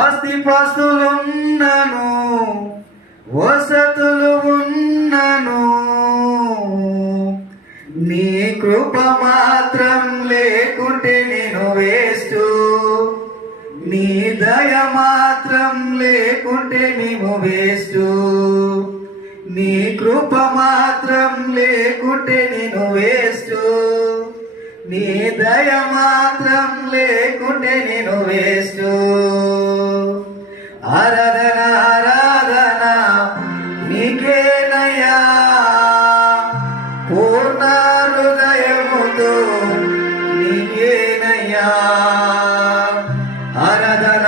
ఆస్తిపాస్తులున్నను వసతులు ఉన్నను నీ కృప మాత్రం లేకుంటే నేను వేస్ట్, నీ దయ మాత్రం లేకుంటే నీవు వేస్ట్, నీ కృప మాత్రం లేకుంటే నేను వేస్ట్, నీ దయ మాత్రం లేకుంటే నేను వేస్ట్. ఆరాధన ఆరాధన నీకేనయ్యా పూర్ణ హృదయముతో నీకేనయ్యా ఆరాధన